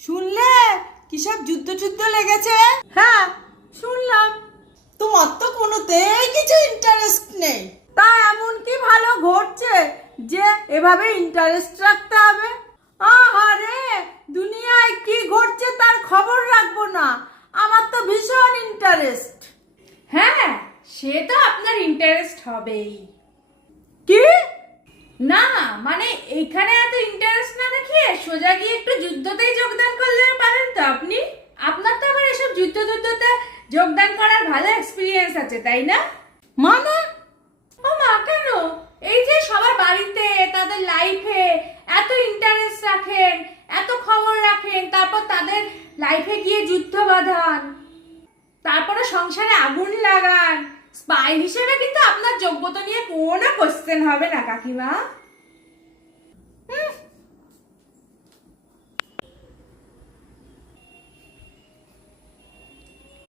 শুনলে কিসব যুদ্ধ যুদ্ধ লেগেছে? হ্যাঁ শুনলাম। তোমার তো কোনোতেই কিছু ইন্টারেস্ট নেই। তা এমন কি ভালো ঘটছে যে এভাবে ইন্টারেস্ট রাখতে হবে? আহারে, দুনিয়ায় কি ঘটছে তার খবর রাখবো না? আমার তো ভীষণ ইন্টারেস্ট। হ্যাঁ, সে তো আপনার ইন্টারেস্ট হবেই। কি? না মানে এইখানে এত ইন্টারেস্ট না দেখিয়ে সোজা গিয়ে একটু যুদ্ধতেই যোগদান করলে পারেন তো আপনি। আপনার তো আবার এসব যুদ্ধতে যোগদান করার ভালো এক্সপিরিয়েন্স আছে, তাই না? মানে? ও মা, কেন? এই যে সবার বাড়িতে তাদের লাইফে এত ইন্টারেস্ট রাখেন, এত খবর রাখেন, তারপর তাদের লাইফে গিয়ে যুদ্ধ বাঁধান, তারপরে সংসারে আগুন লাগান। স্পাই হিসেবে কিন্তু আপনার যোগ্যতা নিয়ে কোনো কোশ্চেন হবে না কাকিমা।